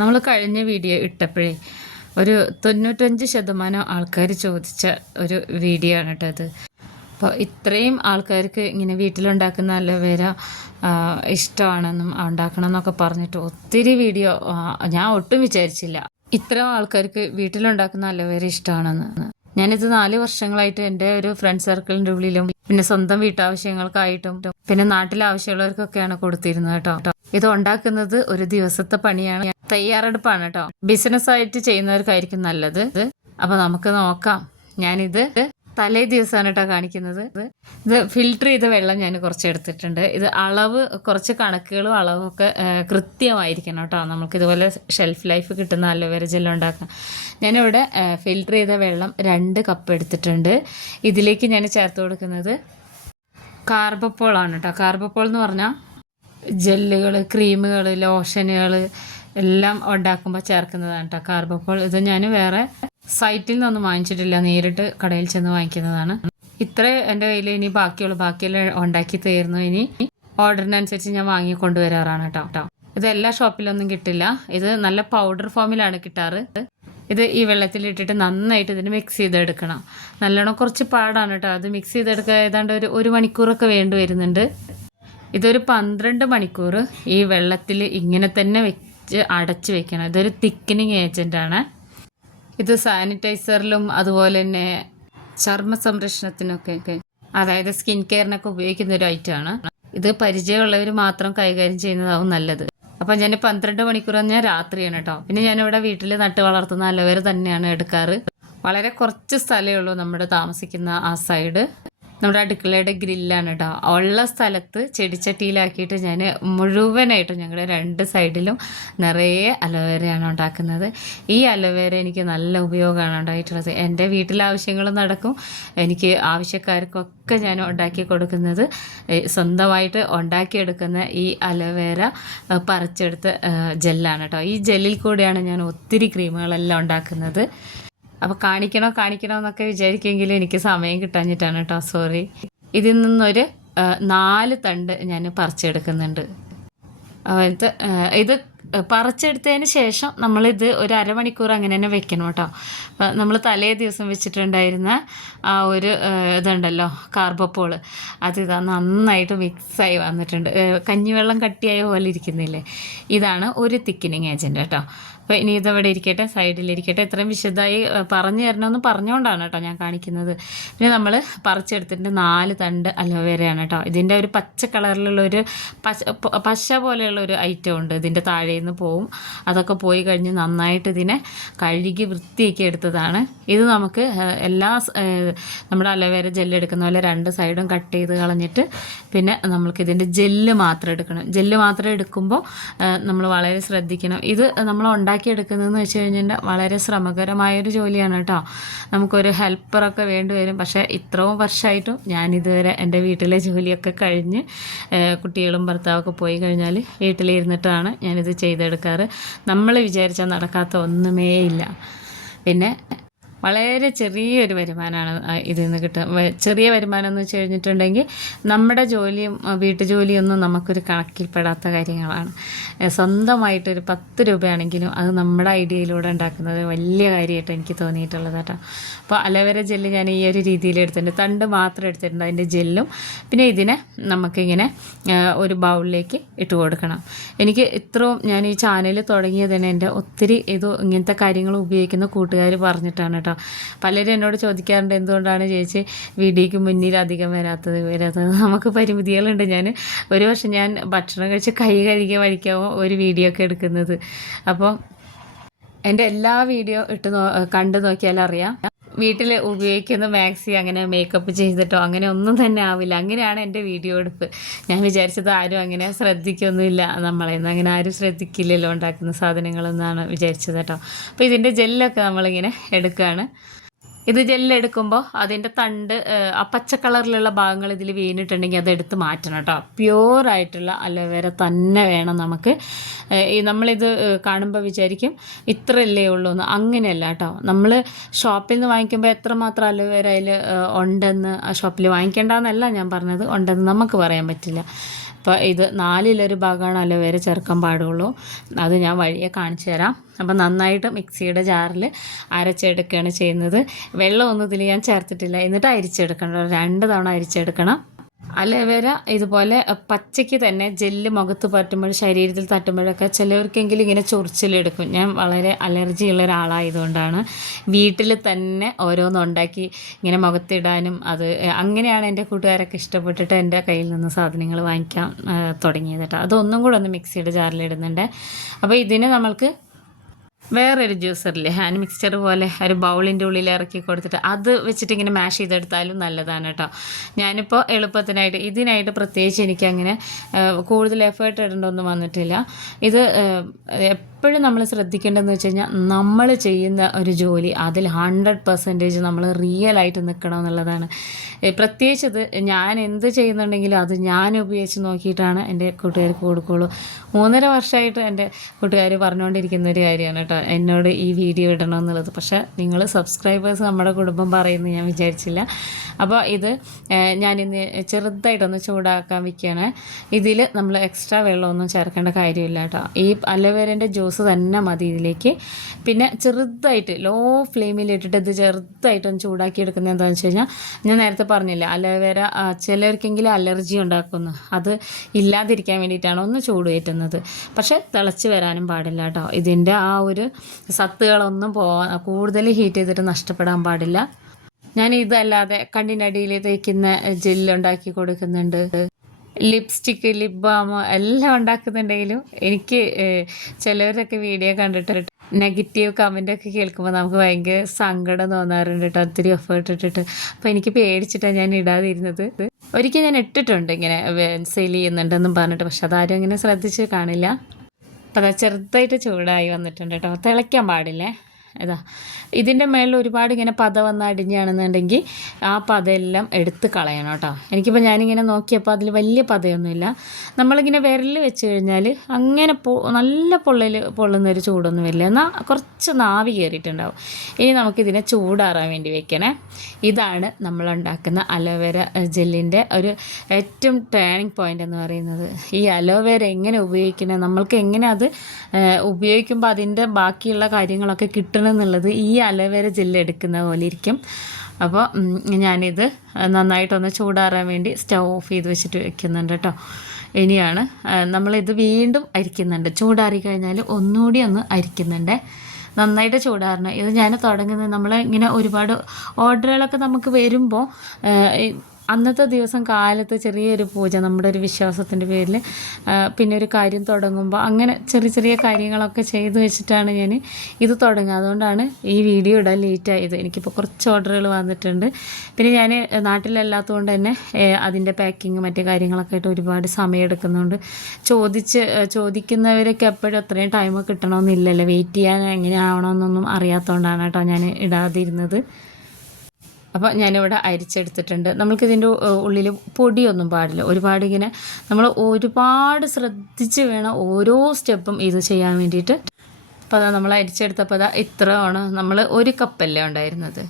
നമ്മൾ കഴിഞ്ഞ വീഡിയോ ഇട്ടപ്പോഴേ ഒരു 95% ആൾക്കാർ ചോദിച്ച ഒരു വീഡിയോ ആണ് കേട്ടോ അത്. അപ്പോൾ ഇത്രയും ആൾക്കാർക്ക് ഇങ്ങനെ വീട്ടിലുണ്ടാക്കുന്ന അലോവേര ഇഷ്ടമാണെന്നും ഉണ്ടാക്കണം എന്നൊക്കെ പറഞ്ഞിട്ട് ഒത്തിരി വീഡിയോ ഞാൻ ഒട്ടും വിചാരിച്ചില്ല ഇത്രയും ആൾക്കാർക്ക് വീട്ടിലുണ്ടാക്കുന്ന അലോവേര ഇഷ്ടമാണെന്ന്. ഞാനിത് 4 വർഷങ്ങളായിട്ട് എൻ്റെ ഒരു ഫ്രണ്ട് സർക്കിളിൻ്റെ ഉള്ളിലും പിന്നെ സ്വന്തം വീട്ടാവശ്യങ്ങൾക്കായിട്ടും പിന്നെ നാട്ടിലെ ആവശ്യമുള്ളവർക്കൊക്കെയാണ് കൊടുത്തിരുന്നത് കേട്ടോ. ഇത് ഉണ്ടാക്കുന്നത് ഒരു ദിവസത്തെ പണിയാണ്, തയ്യാറെടുപ്പാണ് കേട്ടോ. ബിസിനസ്സായിട്ട് ചെയ്യുന്നവർക്കായിരിക്കും നല്ലത്. അപ്പോൾ നമുക്ക് നോക്കാം. ഞാനിത് തലേ ദിവസമാണ് കേട്ടോ കാണിക്കുന്നത്. ഇത് ഫിൽറ്റർ ചെയ്ത വെള്ളം ഞാൻ കുറച്ച് എടുത്തിട്ടുണ്ട്. ഇത് അളവ് കുറച്ച് കണക്കുകളും അളവൊക്കെ കൃത്യമായിരിക്കണം കേട്ടോ. നമുക്കിതുപോലെ ഷെൽഫ് ലൈഫ് കിട്ടുന്ന അലോവേര ജെൽ ഉണ്ടാക്കാം. ഞാനിവിടെ ഫിൽറ്റർ ചെയ്ത വെള്ളം 2 കപ്പ് എടുത്തിട്ടുണ്ട്. ഇതിലേക്ക് ഞാൻ ചേർത്ത് കൊടുക്കുന്നത് കാർബപ്പോളാണ് കേട്ടോ. കാർബപ്പോൾ എന്ന് പറഞ്ഞാൽ ജെല്ലുകൾ, ക്രീമുകൾ, ലോഷനുകൾ എല്ലാം ഉണ്ടാക്കുമ്പോൾ ചേർക്കുന്നതാണ് കേട്ടോ കാർബപ്പോൾ. ഇത് ഞാൻ വേറെ സൈറ്റിൽ നിന്നൊന്നും വാങ്ങിച്ചിട്ടില്ല, നേരിട്ട് കടയിൽ ചെന്ന് വാങ്ങിക്കുന്നതാണ്. ഇത്രേ എൻ്റെ കയ്യിൽ ഇനി ബാക്കിയെല്ലാം ഉണ്ടാക്കി തീർന്നു. ഇനി ഓർഡറിനനുസരിച്ച് ഞാൻ വാങ്ങിക്കൊണ്ടുവരാറാണ് കേട്ടോ. ഇത് എല്ലാ ഷോപ്പിലൊന്നും കിട്ടില്ല. ഇത് നല്ല പൗഡർ ഫോമിലാണ് കിട്ടാറ്. ഇത് ഈ വെള്ളത്തിലിട്ടിട്ട് നന്നായിട്ട് ഇതിന് മിക്സ് ചെയ്തെടുക്കണം. നല്ലോണം കുറച്ച് പാടാണ് കേട്ടോ. അത് മിക്സ് ചെയ്തെടുക്കുക ഏതാണ്ട് ഒരു മണിക്കൂറൊക്കെ വേണ്ടി വരുന്നുണ്ട്. ഇതൊരു 12 മണിക്കൂർ ഈ വെള്ളത്തിൽ ഇങ്ങനെ തന്നെ വെച്ച് അടച്ച് വെക്കണം. ഇതൊരു തിക്കനിങ് ഏജൻറ്റാണ്. ഇത് സാനിറ്റൈസറിലും അതുപോലെ തന്നെ ചർമ്മ സംരക്ഷണത്തിനൊക്കെ, അതായത് സ്കിൻ കെയറിനൊക്കെ ഉപയോഗിക്കുന്ന ഒരു ഐറ്റമാണ്. ഇത് പരിചയമുള്ളവർ മാത്രം കൈകാര്യം ചെയ്യുന്നതാവും നല്ലത്. അപ്പം ഞാൻ 12 മണിക്കൂർ ഞാൻ രാത്രിയാണ് കേട്ടോ. പിന്നെ ഞാനിവിടെ വീട്ടിൽ നട്ട് വളർത്തുന്ന അലോവേര തന്നെയാണ് എടുക്കാറ്. വളരെ കുറച്ച് സ്ഥലമേ ഉള്ളൂ നമ്മുടെ താമസിക്കുന്ന ആ സൈഡ്. നമ്മുടെ അടുക്കളയുടെ ഗ്രില്ലാണ് കേട്ടോ. ഉള്ള സ്ഥലത്ത് ചെടിച്ചട്ടിയിലാക്കിയിട്ട് ഞാൻ മുഴുവനായിട്ടും ഞങ്ങളുടെ 2 സൈഡിലും നിറയെ അലോവേരയാണ് ഉണ്ടാക്കുന്നത്. ഈ അലോവേര എനിക്ക് നല്ല ഉപയോഗമാണ് ഉണ്ടായിട്ടുള്ളത്. എൻ്റെ വീട്ടിലെ ആവശ്യങ്ങൾ നടക്കും. എനിക്ക് ആവശ്യക്കാർക്കൊക്കെ ഞാൻ ഉണ്ടാക്കി കൊടുക്കുന്നത് സ്വന്തമായിട്ട് ഉണ്ടാക്കിയെടുക്കുന്ന ഈ അലോവേര പറിച്ചെടുത്ത ജെല്ലാണ് കേട്ടോ. ഈ ജെല്ലിൽ കൂടെയാണ് ഞാൻ ഒത്തിരി ക്രീമുകളെല്ലാം ഉണ്ടാക്കുന്നത്. അപ്പോൾ കാണിക്കണോ എന്നൊക്കെ വിചാരിക്കുമെങ്കിലും എനിക്ക് സമയം കിട്ടാഞ്ഞിട്ടാണ് കേട്ടോ, സോറി. ഇതിൽ നിന്നൊരു 4 തണ്ട് ഞാൻ പറിച്ചെടുക്കുന്നുണ്ട്. ഇത് പറിച്ചെടുത്തതിന് ശേഷം നമ്മളിത് ഒരു അരമണിക്കൂർ അങ്ങനെ തന്നെ വെക്കണം കേട്ടോ. നമ്മൾ തലേ ദിവസം വെച്ചിട്ടുണ്ടായിരുന്ന ആ ഒരു ഇതുണ്ടല്ലോ കാർബപ്പോൾ, അതിതാ നന്നായിട്ട് മിക്സായി വന്നിട്ടുണ്ട്. കഞ്ഞിവെള്ളം കട്ടിയായ പോലെ ഇരിക്കുന്നില്ലേ, ഇതാണ് ഒരു തിക്കനിങ് ഏജൻറ്റ് കേട്ടോ. അപ്പോൾ ഇനി ഇതവിടെ ഇരിക്കട്ടെ, സൈഡിലിരിക്കട്ടെ. ഇത്രയും വിശദമായി പറഞ്ഞു തരണമെന്ന് പറഞ്ഞുകൊണ്ടാണ് കേട്ടോ ഞാൻ കാണിക്കുന്നത്. പിന്നെ നമ്മൾ പറിച്ചെടുത്തിട്ട് 4 തണ്ട് അലോവേരയാണ് കേട്ടോ. ഇതിൻ്റെ ഒരു പച്ച കളറിലുള്ളൊരു പശ പോലെയുള്ള ഒരു ഐറ്റം ഉണ്ട്, ഇതിൻ്റെ താഴെ നിന്ന് പോവും. അതൊക്കെ പോയി കഴിഞ്ഞ് നന്നായിട്ട് ഇതിനെ കഴുകി വൃത്തിയാക്കി എടുത്തതാണ്. ഇത് നമുക്ക് നമ്മുടെ അലോവേര ജെല്ല് എടുക്കുന്ന പോലെ 2 സൈഡും കട്ട് ചെയ്ത് കളഞ്ഞിട്ട് പിന്നെ നമ്മൾക്കിതിൻ്റെ ജെല്ല് മാത്രം എടുക്കണം. ജെല്ല് മാത്രം എടുക്കുമ്പോൾ നമ്മൾ വളരെ ശ്രദ്ധിക്കണം. ഇത് നമ്മൾ ഉണ്ടാക്കിയെടുക്കുന്നതെന്ന് വെച്ച് കഴിഞ്ഞാൽ വളരെ ശ്രമകരമായൊരു ജോലിയാണ് കേട്ടോ. നമുക്കൊരു ഹെൽപ്പറൊക്കെ വേണ്ടി വരും. പക്ഷേ ഇത്രയും വർഷമായിട്ടും ഞാനിതുവരെ എൻ്റെ വീട്ടിലെ ജോലിയൊക്കെ കഴിഞ്ഞ് കുട്ടികളും ഭർത്താവൊക്കെ പോയി കഴിഞ്ഞാൽ വീട്ടിലിരുന്നിട്ടാണ് ഞാനിത് ചെയ്തെടുക്കാറ്. നമ്മൾ വിചാരിച്ചാൽ നടക്കാത്ത ഒന്നുമേ ഇല്ല. പിന്നെ വളരെ ചെറിയൊരു വരുമാനമാണ് ഇതിൽ നിന്ന് കിട്ടുക. ചെറിയ വരുമാനം എന്ന് വെച്ച് കഴിഞ്ഞിട്ടുണ്ടെങ്കിൽ നമ്മുടെ ജോലിയും വീട്ടുജോലിയൊന്നും നമുക്കൊരു കണക്കിൽപ്പെടാത്ത കാര്യങ്ങളാണ്. സ്വന്തമായിട്ടൊരു 10 രൂപയാണെങ്കിലും അത് നമ്മുടെ ഐഡിയയിലൂടെ ഉണ്ടാക്കുന്നത് വലിയ കാര്യമായിട്ട് എനിക്ക് തോന്നിയിട്ടുള്ളത് കേട്ടോ. അപ്പോൾ അലോവേര ജെല്ല് ഞാൻ ഈ ഒരു രീതിയിൽ എടുത്തിട്ടുണ്ട്. തണ്ട് മാത്രം എടുത്തിട്ടുണ്ട്, അതിൻ്റെ ജെല്ലും. പിന്നെ ഇതിനെ നമുക്കിങ്ങനെ ഒരു ബൗളിലേക്ക് ഇട്ട് കൊടുക്കണം. എനിക്ക് ഇത്രയും ഞാൻ ഈ ചാനൽ തുടങ്ങിയത് തന്നെ എൻ്റെ ഒത്തിരി ഇങ്ങനത്തെ കാര്യങ്ങൾ ഉപയോഗിക്കുന്ന കൂട്ടുകാർ പറഞ്ഞിട്ടാണ് കേട്ടോ. പലരും എന്നോട് ചോദിക്കാറുണ്ട് എന്തുകൊണ്ടാണ് ചേച്ചി വീഡിയോയ്ക്ക് മുന്നിൽ അധികം വരാത്തത്. നമുക്ക് പരിമിതികളുണ്ട്. ഒരു വർഷം ഞാൻ ഭക്ഷണം കഴിച്ച് കൈ കഴുകിയ വഴിക്കാവും ഒരു വീഡിയോ ഒക്കെ എടുക്കുന്നത്. അപ്പോൾ എൻ്റെ എല്ലാ വീഡിയോ കണ്ടു നോക്കിയാലും അറിയാം, വീട്ടിൽ ഉപയോഗിക്കുന്ന മാക്സി അങ്ങനെ മേക്കപ്പ് ചെയ്തിട്ടോ അങ്ങനെ ഒന്നും തന്നെ ആവില്ല. അങ്ങനെയാണ് എൻ്റെ വീഡിയോ എടുപ്പ്. ഞാൻ വിചാരിച്ചത് ആരും അങ്ങനെ ശ്രദ്ധിക്കൊന്നുമില്ല, നമ്മളെന്ന് അങ്ങനെ ആരും ശ്രദ്ധിക്കില്ലല്ലോ ഉണ്ടാക്കുന്ന സാധനങ്ങളെന്നാണ് വിചാരിച്ചത് കേട്ടോ. അപ്പോൾ ഇതിൻ്റെ ജെല്ലൊക്കെ നമ്മളിങ്ങനെ എടുക്കുകയാണ്. ഇത് ജെല്ലെടുക്കുമ്പോൾ അതിൻ്റെ തണ്ട് ആ പച്ച കളറിലുള്ള ഭാഗങ്ങൾ ഇതിൽ വീണിട്ടുണ്ടെങ്കിൽ അതെടുത്ത് മാറ്റണം കേട്ടോ. പ്യുവറായിട്ടുള്ള അലോവേര തന്നെ വേണം നമുക്ക്. നമ്മളിത് കാണുമ്പോൾ വിചാരിക്കും ഇത്രയല്ലേ ഉള്ളൂ എന്ന്. അങ്ങനെയല്ല കേട്ടോ. നമ്മൾ ഷോപ്പിൽ നിന്ന് വാങ്ങിക്കുമ്പോൾ എത്രമാത്രം അലോവേര അതിൽ ഉണ്ടെന്ന് ആ ഷോപ്പിൽ വാങ്ങിക്കേണ്ടെന്നല്ല ഞാൻ പറഞ്ഞത്, ഉണ്ടെന്ന് നമുക്ക് പറയാൻ പറ്റില്ല. അപ്പോൾ ഇത് 4/1 ഭാഗമാണ് അലോവേര ചേർക്കാൻ പാടുള്ളൂ. അത് ഞാൻ വഴിയെ കാണിച്ചു തരാം. അപ്പോൾ നന്നായിട്ട് മിക്സിയുടെ ജാറിൽ അരച്ചെടുക്കുകയാണ് ചെയ്യുന്നത്. വെള്ളമൊന്നും ഇതിൽ ഞാൻ ചേർത്തിട്ടില്ല. എന്നിട്ട് അരിച്ചെടുക്കണം, 2 തവണ അരിച്ചെടുക്കണം. അലോവേര ഇതുപോലെ പച്ചയ്ക്ക് തന്നെ ജെല്ല് മുഖത്ത് പറ്റുമ്പോൾ ശരീരത്തിൽ തട്ടുമ്പോഴൊക്കെ ചിലവർക്കെങ്കിലും ഇങ്ങനെ ചൊറിച്ചിലെടുക്കും. ഞാൻ വളരെ അലർജി ഉള്ള ഒരാളായതുകൊണ്ടാണ് വീട്ടിൽ തന്നെ ഓരോന്നുണ്ടാക്കി ഇങ്ങനെ മുഖത്തിടാനും അങ്ങനെയാണ് എൻ്റെ കൂട്ടുകാരൊക്കെ ഇഷ്ടപ്പെട്ടിട്ട് എൻ്റെ കയ്യിൽ നിന്ന് സാധനങ്ങൾ വാങ്ങിക്കാൻ തുടങ്ങിയത് കേട്ടോ. അതൊന്നും കൂടെ ഒന്ന് മിക്സിയുടെ ജാറിലിടുന്നുണ്ട്. അപ്പോൾ ഇതിന് നമ്മൾക്ക് വേറൊരു ജ്യൂസറില്ലേ, ഹാൻഡ് മിക്സ്ചർ പോലെ ഒരു ബൗളിൻ്റെ ഉള്ളിൽ ഇറക്കി കൊടുത്തിട്ട് അത് വെച്ചിട്ട് ഇങ്ങനെ മാഷ് ചെയ്തെടുത്താലും നല്ലതാണ് കേട്ടോ. ഞാനിപ്പോൾ എളുപ്പത്തിനായിട്ട് ഇതിനായിട്ട് പ്രത്യേകിച്ച് എനിക്കങ്ങനെ കൂടുതൽ എഫേർട്ട് ഇടേണ്ടൊന്നും വന്നിട്ടില്ല. ഇത് എപ്പോഴും നമ്മൾ ശ്രദ്ധിക്കേണ്ടതെന്ന് വെച്ച് കഴിഞ്ഞാൽ നമ്മൾ ചെയ്യുന്ന ഒരു ജോലി അതിൽ 100% നമ്മൾ റിയലായിട്ട് നിൽക്കണം എന്നുള്ളതാണ്. പ്രത്യേകിച്ച് ഇത് ഞാൻ എന്ത് ചെയ്യുന്നുണ്ടെങ്കിലും അത് ഞാൻ ഉപയോഗിച്ച് നോക്കിയിട്ടാണ് എൻ്റെ കൂട്ടുകാർക്ക് കൊടുക്കുകയുള്ളൂ. 3.5 വർഷമായിട്ട് എൻ്റെ കൂട്ടുകാർ പറഞ്ഞുകൊണ്ടിരിക്കുന്ന ഒരു കാര്യമാണ് കേട്ടോ എന്നോട് ഈ വീഡിയോ ഇടണമെന്നുള്ളത്. പക്ഷേ നിങ്ങൾ സബ്സ്ക്രൈബേഴ്സ് നമ്മുടെ കുടുംബം പറയുന്നത് ഞാൻ വിചാരിച്ചില്ല. അപ്പോൾ ഇത് ഞാനിന്ന് ചെറുതായിട്ടൊന്ന് ചൂടാക്കാൻ വയ്ക്കുകയാണ്. ഇതിൽ നമ്മൾ എക്സ്ട്രാ വെള്ളമൊന്നും ചേർക്കേണ്ട കാര്യമില്ല കേട്ടോ. ഈ അലോവേരൻ്റെ ജ്യൂസ് തന്നെ മതി ഇതിലേക്ക്. പിന്നെ ചെറുതായിട്ട് ലോ ഫ്ലെയിമിലിട്ടിട്ട് ഇത് ചെറുതായിട്ടൊന്ന് ചൂടാക്കി എടുക്കുന്നത് എന്താണെന്ന് വെച്ച് കഴിഞ്ഞാൽ, ഞാൻ നേരത്തെ പറഞ്ഞില്ല അലോവേര ചിലർക്കെങ്കിലും അലർജി ഉണ്ടാക്കുന്നു. അത് ഇല്ലാതിരിക്കാൻ വേണ്ടിയിട്ടാണ് ഒന്ന് ചൂട് കയറ്റുന്നത്. പക്ഷേ തിളച്ച് വരാനും പാടില്ല കേട്ടോ. ഇതിൻ്റെ ആ ഒരു സത്തുകളൊന്നും കൂടുതൽ ഹീറ്റ് ചെയ്തിട്ട് നഷ്ടപ്പെടാൻ പാടില്ല. ഞാൻ ഇതല്ലാതെ കണ്ണിനടിയിൽ തേക്കുന്ന ജെല്ലുണ്ടാക്കി കൊടുക്കുന്നുണ്ട്, ലിപ്സ്റ്റിക്ക്, ലിപ് ബാം എല്ലാം ഉണ്ടാക്കുന്നുണ്ടെങ്കിലും എനിക്ക് ചിലവരൊക്കെ വീഡിയോ കണ്ടിട്ട് നെഗറ്റീവ് കമൻറ്റൊക്കെ കേൾക്കുമ്പോൾ നമുക്ക് ഭയങ്കര സങ്കടം തോന്നാറുണ്ട് കേട്ടോ, ഒത്തിരി എഫേർട്ട് ഇട്ടിട്ട്. അപ്പോൾ എനിക്ക് പേടിച്ചിട്ടാണ് ഞാൻ ഇടാതിരുന്നത്. ഒരിക്കൽ ഞാൻ ഇട്ടിട്ടുണ്ട് ഇങ്ങനെ സെയിൽ ചെയ്യുന്നുണ്ടെന്നും പറഞ്ഞിട്ട്, പക്ഷെ അതാരും ഇങ്ങനെ ശ്രദ്ധിച്ച് കാണില്ല. അപ്പോൾ അതാ ചെറുതായിട്ട് ചൂടായി വന്നിട്ടുണ്ട് കേട്ടോ. തിളയ്ക്കാൻ പാടില്ലേ. ഇതാ ഇതിൻ്റെ മേളിൽ ഒരുപാട് ഇങ്ങനെ പത വന്ന് അടിഞ്ഞാണെന്നുണ്ടെങ്കിൽ ആ പതയെല്ലാം എടുത്ത് കളയണം കേട്ടോ. എനിക്കിപ്പോൾ ഞാനിങ്ങനെ നോക്കിയപ്പോൾ അതിൽ വലിയ പതയൊന്നുമില്ല. നമ്മളിങ്ങനെ വിരൽ വെച്ച് കഴിഞ്ഞാൽ അങ്ങനെ നല്ല പൊള്ളുന്നൊരു ചൂടൊന്നും വരില്ല, എന്നാൽ കുറച്ച് നാവി കയറിയിട്ടുണ്ടാവും. ഇനി നമുക്കിതിനെ ചൂടാറാൻ വേണ്ടി വെക്കണേ. ഇതാണ് നമ്മളുണ്ടാക്കുന്ന അലോവേര ജെല്ലിൻ്റെ ഒരു ഏറ്റവും ടേണിംഗ് പോയിൻ്റ് എന്ന് പറയുന്നത്. ഈ അലോവേര എങ്ങനെ ഉപയോഗിക്കണം, നമ്മൾക്ക് എങ്ങനെ അത് ഉപയോഗിക്കുമ്പോൾ അതിൻ്റെ ബാക്കിയുള്ള കാര്യങ്ങളൊക്കെ കിട്ടണം എന്നുള്ളത് ഈ അലോവേര ജെല്ല് എടുക്കുന്ന പോലെ ഇരിക്കും. അപ്പോൾ ഞാനിത് നന്നായിട്ടൊന്ന് ചൂടാറാൻ വേണ്ടി സ്റ്റവ് ഓഫ് ചെയ്ത് വെച്ചിട്ട് വെക്കുന്നുണ്ട് കേട്ടോ. ഇനിയാണ് നമ്മളിത് വീണ്ടും അരിക്കുന്നുണ്ട്. ചൂടാറി കഴിഞ്ഞാൽ ഒന്നുകൂടി ഒന്ന് അരിക്കുന്നുണ്ട്. നന്നായിട്ട് ചൂടാറണം. ഇത് ഞാൻ തുടങ്ങുന്നത് നമ്മൾ ഇങ്ങനെ ഒരുപാട് ഓർഡറുകളൊക്കെ നമുക്ക് വരുമ്പോൾ അന്നത്തെ ദിവസം കാലത്ത് ചെറിയൊരു പൂജ, നമ്മുടെ ഒരു വിശ്വാസത്തിൻ്റെ പേരിൽ പിന്നെ ഒരു കാര്യം തുടങ്ങുമ്പോൾ അങ്ങനെ ചെറിയ ചെറിയ കാര്യങ്ങളൊക്കെ ചെയ്ത് വെച്ചിട്ടാണ് ഞാൻ ഇത് തുടങ്ങുക. അതുകൊണ്ടാണ് ഈ വീഡിയോ ഇടാൻ ലേറ്റായത്. എനിക്കിപ്പോൾ കുറച്ച് ഓർഡറുകൾ വന്നിട്ടുണ്ട്. പിന്നെ ഞാൻ നാട്ടിലല്ലാത്തതുകൊണ്ട് തന്നെ അതിൻ്റെ പാക്കിങ് മറ്റു കാര്യങ്ങളൊക്കെ ആയിട്ട് ഒരുപാട് സമയം എടുക്കുന്നുണ്ട്. ചോദിക്കുന്നവരൊക്കെ എപ്പോഴും അത്രയും ടൈം കിട്ടണമെന്നില്ലല്ലോ, വെയിറ്റ് ചെയ്യാൻ എങ്ങനെ ആവണമെന്നൊന്നും അറിയാത്തതുകൊണ്ടാണ് കേട്ടോ ഞാൻ ഇടാതിരുന്നത്. അപ്പോൾ ഞാനിവിടെ അരിച്ചെടുത്തിട്ടുണ്ട്. നമ്മൾക്കിതിൻ്റെ ഉള്ളിൽ പൊടിയൊന്നും പാടില്ല. ഒരുപാട് ഇങ്ങനെ നമ്മൾ ഒരുപാട് ശ്രദ്ധിച്ച് വേണം ഓരോ സ്റ്റെപ്പും ഇത് ചെയ്യാൻ വേണ്ടിയിട്ട്. അപ്പോൾ അതാ നമ്മൾ അരിച്ചെടുത്തപ്പോൾ അതാ ഇത്രയാണ്. നമ്മൾ 1 കപ്പല്ലേ ഉണ്ടായിരുന്നത്.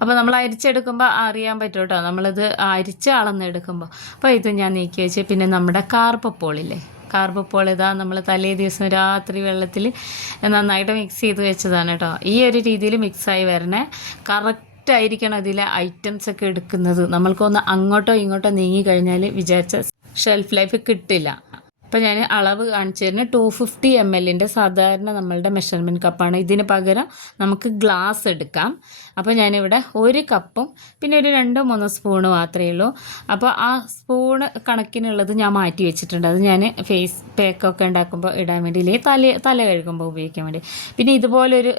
അപ്പോൾ നമ്മൾ അരിച്ചെടുക്കുമ്പോൾ അറിയാൻ പറ്റും കേട്ടോ, നമ്മളിത് അരിച്ച് അളന്നെടുക്കുമ്പോൾ. അപ്പോൾ ഇത് ഞാൻ നീക്കി വെച്ച് പിന്നെ നമ്മുടെ കാർപ്പപ്പോളില്ലേ, കാർപ്പപ്പോൾ ഇതാ നമ്മൾ തലേ ദിവസം രാത്രി വെള്ളത്തിൽ നന്നായിട്ട് മിക്സ് ചെയ്ത് വെച്ചതാണ് കേട്ടോ. ഈ ഒരു രീതിയിൽ മിക്സായി വരണേ. ആയിരിക്കണം ഇതിലെ ഐറ്റംസ് ഒക്കെ എടുക്കുന്നത്. നമ്മൾക്കൊന്ന് അങ്ങോട്ടോ ഇങ്ങോട്ടോ നീങ്ങി കഴിഞ്ഞാൽ വിചാരിച്ച ഷെൽഫ് ലൈഫ് കിട്ടില്ല. അപ്പോൾ ഞാൻ അളവ് കാണിച്ചു തരുന്നത് 250 ml സാധാരണ നമ്മളുടെ മെഷർമെൻറ്റ് കപ്പാണ്. ഇതിന് പകരം നമുക്ക് ഗ്ലാസ് എടുക്കാം. അപ്പോൾ ഞാനിവിടെ 1 കപ്പും പിന്നെ ഒരു 2-3 സ്പൂണ് മാത്രമേ ഉള്ളൂ. അപ്പോൾ ആ സ്പൂണ് കണക്കിനുള്ളത് ഞാൻ മാറ്റി വെച്ചിട്ടുണ്ട്. അത് ഞാൻ ഫേസ് പാക്കൊക്കെ ഉണ്ടാക്കുമ്പോൾ ഇടാൻ വേണ്ടി, ഇല്ലെങ്കിൽ തല കഴുകുമ്പോൾ ഉപയോഗിക്കാൻ വേണ്ടി. പിന്നെ ഇതുപോലൊരു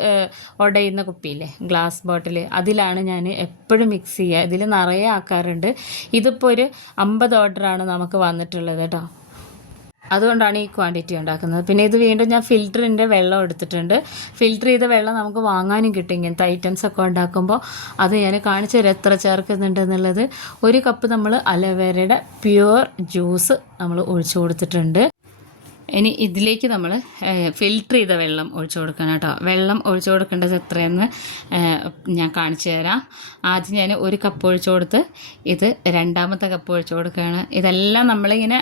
ഉടയുന്ന കുപ്പിയില്ലേ, ഗ്ലാസ് ബോട്ടിൽ, അതിലാണ് ഞാൻ എപ്പോഴും മിക്സ് ചെയ്യുക. ഇതിൽ നിറയെ ആക്കാറുണ്ട്. ഇതിപ്പോൾ ഒരു 50 ഓർഡറാണ് നമുക്ക് വന്നിട്ടുള്ളത് കേട്ടോ. അതുകൊണ്ടാണ് ഈ ക്വാണ്ടിറ്റി ഉണ്ടാക്കുന്നത്. പിന്നെ ഇത് വീണ്ടും ഞാൻ ഫിൽറ്ററിൻ്റെ വെള്ളം എടുത്തിട്ടുണ്ട്. ഫിൽറ്റർ ചെയ്ത വെള്ളം നമുക്ക് വാങ്ങാനും കിട്ടും ഇങ്ങനത്തെ ഐറ്റംസ് ഒക്കെ ഉണ്ടാക്കുമ്പോൾ. അത് ഞാൻ കാണിച്ചു തരാം എത്ര ചേർക്കുന്നുണ്ട് എന്നുള്ളത്. 1 കപ്പ് നമ്മൾ അലോവേരയുടെ പ്യുവർ ജ്യൂസ് നമ്മൾ ഒഴിച്ചു കൊടുത്തിട്ടുണ്ട്. ഇനി ഇതിലേക്ക് നമ്മൾ ഫിൽറ്റർ ചെയ്ത വെള്ളം ഒഴിച്ചു കൊടുക്കണം കേട്ടോ. വെള്ളം ഒഴിച്ചു കൊടുക്കേണ്ടത് എത്രയെന്ന് ഞാൻ കാണിച്ചു തരാം. ആദ്യം ഞാൻ 1 കപ്പ് ഒഴിച്ചു കൊടുത്ത് ഇത് 2ാമത്തെ കപ്പ് ഒഴിച്ചു കൊടുക്കുകയാണ്. ഇതെല്ലാം നമ്മളിങ്ങനെ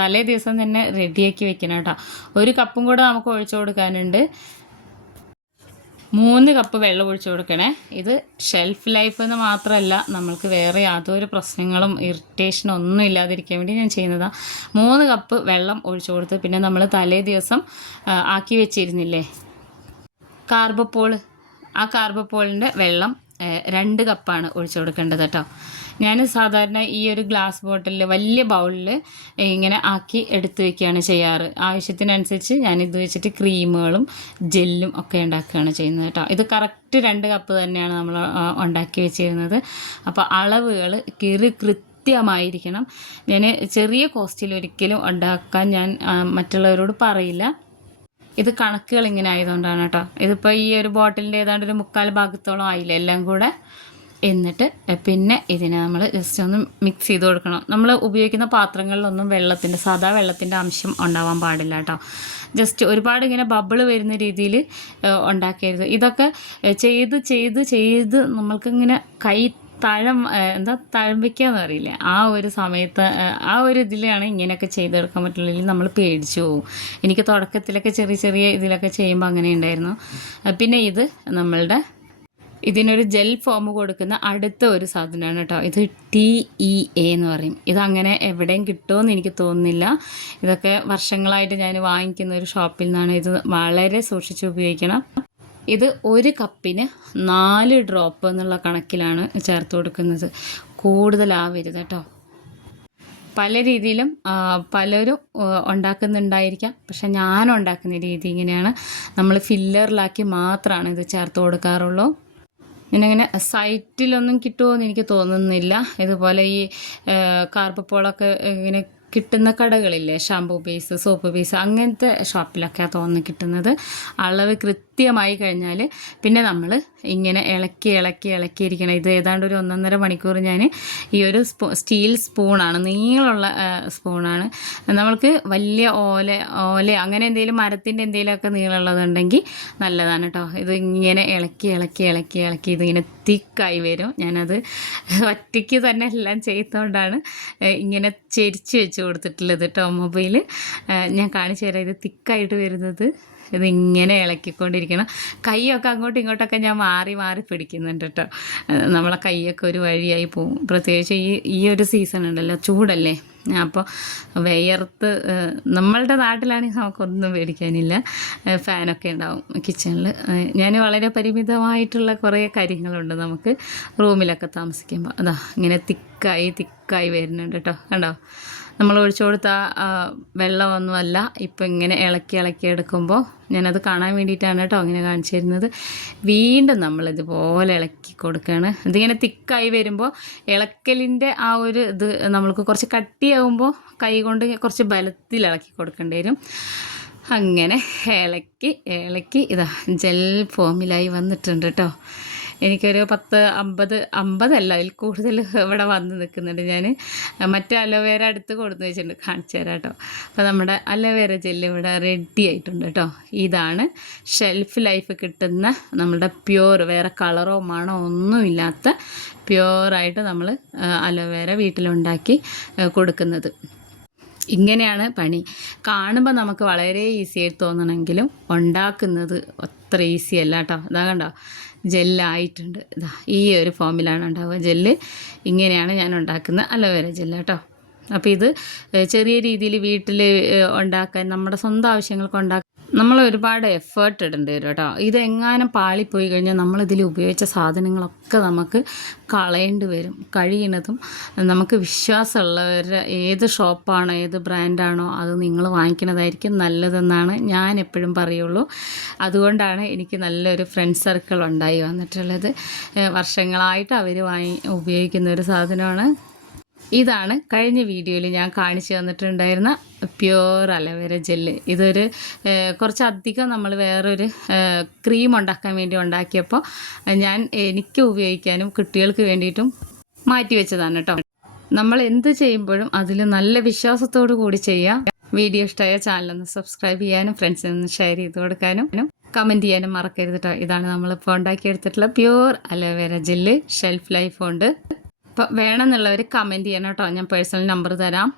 തലേ ദിവസം തന്നെ റെഡിയാക്കി വെക്കണം കേട്ടോ. 1 കപ്പും കൂടെ നമുക്ക് ഒഴിച്ചു കൊടുക്കാനുണ്ട്. 3 കപ്പ് വെള്ളം ഒഴിച്ചു കൊടുക്കണേ. ഇത് ഷെൽഫ് ലൈഫ് എന്ന് മാത്രമല്ല, നമ്മൾക്ക് വേറെ യാതൊരു പ്രശ്നങ്ങളും ഇറിറ്റേഷനും ഒന്നും ഇല്ലാതിരിക്കാൻ വേണ്ടി ഞാൻ ചെയ്യുന്നതാണ്. 3 കപ്പ് വെള്ളം ഒഴിച്ചു കൊടുത്ത് പിന്നെ നമ്മൾ തലേ ദിവസം ആക്കി വെച്ചിരുന്നില്ലേ കാർബപ്പോൾ, ആ കാർബപ്പോളിൻ്റെ വെള്ളം 2 കപ്പാണ് ഒഴിച്ചു കൊടുക്കേണ്ടത് കേട്ടോ. ഞാൻ സാധാരണ ഈ ഒരു ഗ്ലാസ് ബോട്ടിലിൽ വലിയ ബൗളിൽ ഇങ്ങനെ ആക്കി എടുത്ത് വയ്ക്കുകയാണ് ചെയ്യാറ്. ആവശ്യത്തിനനുസരിച്ച് ഞാനിത് വെച്ചിട്ട് ക്രീമുകളും ജെല്ലും ഒക്കെ ഉണ്ടാക്കുകയാണ് ചെയ്യുന്നത് കേട്ടോ. ഇത് കറക്റ്റ് 2 കപ്പ് തന്നെയാണ് നമ്മൾ ഉണ്ടാക്കി വെച്ചിരുന്നത്. അപ്പോൾ അളവുകൾ കൃത്യമായിരിക്കണം. ഞാൻ ചെറിയ കോസ്റ്റിൽ ഒരിക്കലും ഉണ്ടാക്കാൻ ഞാൻ മറ്റുള്ളവരോട് പറയില്ല. ഇത് കണക്കുകൾ ഇങ്ങനെ ആയതുകൊണ്ടാണ് കേട്ടോ. ഇതിപ്പോൾ ഈ ഒരു ബോട്ടിലിൻ്റെ ഏതാണ്ട് ഒരു 3/4 ഭാഗത്തോളം ആയില്ല എല്ലാം കൂടെ. എന്നിട്ട് പിന്നെ ഇതിനെ നമ്മൾ ജസ്റ്റ് ഒന്ന് മിക്സ് ചെയ്ത് കൊടുക്കണം. നമ്മൾ ഉപയോഗിക്കുന്ന പാത്രങ്ങളിലൊന്നും സാധാ വെള്ളത്തിൻ്റെ അംശം ഉണ്ടാവാൻ പാടില്ല കേട്ടോ. ജസ്റ്റ് ഒരുപാട് ഇങ്ങനെ ബബിള് വരുന്ന രീതിയിൽ ഉണ്ടാക്കരുത്. ഇതൊക്കെ ചെയ്ത് നമ്മൾക്കിങ്ങനെ കൈ തഴമ്പിക്കാന്ന് അറിയില്ല. ആ ഒരു സമയത്ത് ആ ഒരു ഇതിലാണ് ഇങ്ങനെയൊക്കെ ചെയ്തെടുക്കാൻ പറ്റുള്ളൂ. നമ്മൾ പേടിച്ചു പോകും. എനിക്ക് തുടക്കത്തിലൊക്കെ ചെറിയ ഇതിലൊക്കെ ചെയ്യുമ്പോൾ അങ്ങനെ ഉണ്ടായിരുന്നു. പിന്നെ ഇത് നമ്മളുടെ ഇതിനൊരു ജെൽ ഫോം കൊടുക്കുന്ന അടുത്ത ഒരു സാധനമാണ് കേട്ടോ. ഇത് TEA എന്ന് പറയും. ഇതങ്ങനെ എവിടെയും കിട്ടുമെന്ന് എനിക്ക് തോന്നുന്നില്ല. ഇതൊക്കെ വർഷങ്ങളായിട്ട് ഞാൻ വാങ്ങിക്കുന്ന ഒരു ഷോപ്പിൽ നിന്നാണ്. ഇത് വളരെ സൂക്ഷിച്ച് ഉപയോഗിക്കണം. ഇത് 1 കപ്പിന് 4 ഡ്രോപ്പ് എന്നുള്ള കണക്കിലാണ് ചേർത്ത് കൊടുക്കുന്നത്. കൂടുതലാവരുത് കേട്ടോ. പല രീതിയിലും പലരും ഉണ്ടാക്കുന്നുണ്ടായിരിക്കാം. പക്ഷെ ഞാൻ ഉണ്ടാക്കുന്ന രീതി ഇങ്ങനെയാണ്. നമ്മൾ ഫില്ലറിലാക്കി മാത്രമാണ് ഇത് ചേർത്ത് കൊടുക്കാറുള്ളൂ. ഇങ്ങനെ സൈറ്റിലൊന്നും കിട്ടുമോയെന്ന് എനിക്ക് തോന്നുന്നില്ല. ഇതുപോലെ ഈ കാർബപ്പോളൊക്കെ ഇങ്ങനെ കിട്ടുന്ന കടകളില്ലേ, ഷാമ്പൂ ബേസ്, സോപ്പ് ബേസ്, അങ്ങനത്തെ ഷോപ്പിലൊക്കെയാണ് തോന്നുന്നു കിട്ടുന്നത്. അളവ് കൃത്യമായി കഴിഞ്ഞാൽ പിന്നെ നമ്മൾ ഇങ്ങനെ ഇളക്കിയിരിക്കണം. ഇത് ഏതാണ്ട് ഒരു 1.5 മണിക്കൂർ ഞാൻ ഈ ഒരു സ്റ്റീൽ സ്പൂണാണ്, നീളമുള്ള സ്പൂണാണ്. നമ്മൾക്ക് വലിയ ഓല അങ്ങനെ എന്തെങ്കിലും മരത്തിൻ്റെ എന്തെങ്കിലുമൊക്കെ നീളമുള്ളതുണ്ടെങ്കിൽ നല്ലതാണ് കേട്ടോ. ഇത് ഇങ്ങനെ ഇളക്കി ഇതിങ്ങനെ തിക്കായി വരും. ഞാനത് ഒറ്റയ്ക്ക് തന്നെ എല്ലാം ചെയ്യുന്നതുകൊണ്ടാണ് ഇങ്ങനെ ചെരിച്ച് വെച്ച് കൊടുത്തിട്ടുള്ളത് കേട്ടോ. മൊബൈൽ ഞാൻ കാണിച്ചു തരാം. ഇത് തിക്കായിട്ട് വരുന്നത് ഇതിങ്ങനെ ഇളക്കിക്കൊണ്ടിരിക്കണം. കൈയൊക്കെ അങ്ങോട്ടും ഇങ്ങോട്ടൊക്കെ ഞാൻ മാറി പിടിക്കുന്നുണ്ട് കേട്ടോ. നമ്മളെ കൈയൊക്കെ ഒരു വഴിയായി പോകും. പ്രത്യേകിച്ച് ഈ ഒരു സീസൺ ഉണ്ടല്ലോ, ചൂടല്ലേ. അപ്പോൾ വിയർത്ത് നമ്മളുടെ നാട്ടിലാണെങ്കിൽ നമുക്കൊന്നും പേടിക്കാനില്ല. ഫാനൊക്കെ ഉണ്ടാവും കിച്ചണിൽ. ഞാൻ വളരെ പരിമിതമായിട്ടുള്ള കുറേ കാര്യങ്ങളുണ്ട് നമുക്ക് റൂമിലൊക്കെ താമസിക്കുമ്പോൾ. അതാ ഇങ്ങനെ തിക്കായി വരുന്നുണ്ട് കേട്ടോ. കണ്ടോ, നമ്മൾ ഒഴിച്ചു കൊടുത്ത വെള്ളമൊന്നുമല്ല. ഇപ്പം ഇങ്ങനെ ഇളക്കി എടുക്കുമ്പോൾ ഞാനത് കാണാൻ വേണ്ടിയിട്ടാണ് കേട്ടോ അങ്ങനെ കാണിച്ചു തരുന്നത്. വീണ്ടും നമ്മളിതുപോലെ ഇളക്കി കൊടുക്കുകയാണ്. ഇതിങ്ങനെ തിക്കായി വരുമ്പോൾ ഇളക്കലിൻ്റെ ആ ഒരു ഇത് നമ്മൾക്ക് കുറച്ച് കട്ടിയാകുമ്പോൾ കൈ കൊണ്ട് കുറച്ച് ബലത്തിൽ ഇളക്കി കൊടുക്കേണ്ടി വരും. അങ്ങനെ ഇളക്കി ഇതാ ജെൽ ഫോമിലായി വന്നിട്ടുണ്ട് കേട്ടോ. എനിക്കൊരു 50 അല്ല അതിൽ കൂടുതൽ ഇവിടെ വന്ന് നിൽക്കുന്നുണ്ട്. ഞാൻ മറ്റേ അലോവേര അടുത്ത് കൊടുത്തു വെച്ചിട്ടുണ്ട്, കാണിച്ചു തരാം കേട്ടോ. അപ്പോൾ നമ്മുടെ അലോവേര ജെല്ല് ഇവിടെ റെഡി ആയിട്ടുണ്ട് കേട്ടോ. ഇതാണ് ഷെൽഫ് ലൈഫ് കിട്ടുന്ന നമ്മളുടെ പ്യൂർ, വേറെ കളറോ മണോ ഒന്നുമില്ലാത്ത പ്യൂറായിട്ട് നമ്മൾ അലോവേര വീട്ടിലുണ്ടാക്കി കൊടുക്കുന്നത്. ഇങ്ങനെയാണ് പണി. കാണുമ്പോൾ നമുക്ക് വളരെ ഈസി ആയിട്ട് തോന്നണമെങ്കിലും ഉണ്ടാക്കുന്നത് അത്ര ഈസി അല്ല കേട്ടോ. ഇതാ കണ്ടോ, ജെല്ലായിട്ടുണ്ട്. ഇതാ ഈ ഒരു ഫോമിലാണ് ഉണ്ടാവുക ജെല്ല്. ഇങ്ങനെയാണ് ഞാൻ ഉണ്ടാക്കുന്ന അലോവേര ജെല്ല് കേട്ടോ. അപ്പോൾ ഇത് ചെറിയ രീതിയിൽ വീട്ടിൽ ഉണ്ടാക്കാൻ, നമ്മുടെ സ്വന്തം ആവശ്യങ്ങൾക്ക് ഉണ്ടാക്കാൻ നമ്മൾ ഒരുപാട് എഫേർട്ട് ഇടേണ്ടി വരും കേട്ടോ. ഇതെങ്ങാനും പാളിപ്പോയി കഴിഞ്ഞാൽ നമ്മളിതിൽ ഉപയോഗിച്ച സാധനങ്ങളൊക്കെ നമുക്ക് കളയേണ്ടി വരും. കഴിയുന്നതും നമുക്ക് വിശ്വാസമുള്ളവരുടെ ഏത് ഷോപ്പാണോ ഏത് ബ്രാൻഡാണോ അത് നിങ്ങൾ വാങ്ങിക്കുന്നതായിരിക്കും നല്ലതെന്നാണ് ഞാൻ എപ്പോഴും പറയുള്ളൂ. അതുകൊണ്ടാണ് എനിക്ക് നല്ലൊരു ഫ്രണ്ട് സർക്കിൾ ഉണ്ടായി വന്നിട്ടുള്ളത്. വർഷങ്ങളായിട്ട് അവർ ഉപയോഗിക്കുന്ന ഒരു സാധനമാണ്. ഇതാണ് കഴിഞ്ഞ വീഡിയോയിൽ ഞാൻ കാണിച്ചു തന്നിട്ടുണ്ടായിരുന്ന പ്യൂർ അലോവേര ജെല്ല്. ഇതൊരു കുറച്ചധികം നമ്മൾ വേറൊരു ക്രീം ഉണ്ടാക്കാൻ വേണ്ടി ഉണ്ടാക്കിയപ്പോൾ എനിക്ക് ഉപയോഗിക്കാനും കുട്ടികൾക്ക് വേണ്ടിയിട്ടും മാറ്റി വെച്ചതാണ് കേട്ടോ. നമ്മൾ എന്ത് ചെയ്യുമ്പോഴും അതിൽ നല്ല വിശ്വാസത്തോടു കൂടി ചെയ്യുക. വീഡിയോ ഇഷ്ടമായ ചാനലൊന്ന് സബ്സ്ക്രൈബ് ചെയ്യാനും ഫ്രണ്ട്സിനൊന്ന് ഷെയർ ചെയ്ത് കൊടുക്കാനും കമൻറ്റ് ചെയ്യാനും മറക്കരുത് കേട്ടോ. ഇതാണ് നമ്മളിപ്പോൾ ഉണ്ടാക്കിയെടുത്തിട്ടുള്ള pure aloe vera gel. Shelf life ഉണ്ട്. അപ്പോൾ വേണമെന്നുള്ളവർ കമൻറ്റ് ചെയ്യണം കേട്ടോ. ഞാൻ പേഴ്സണൽ നമ്പർ തരാം.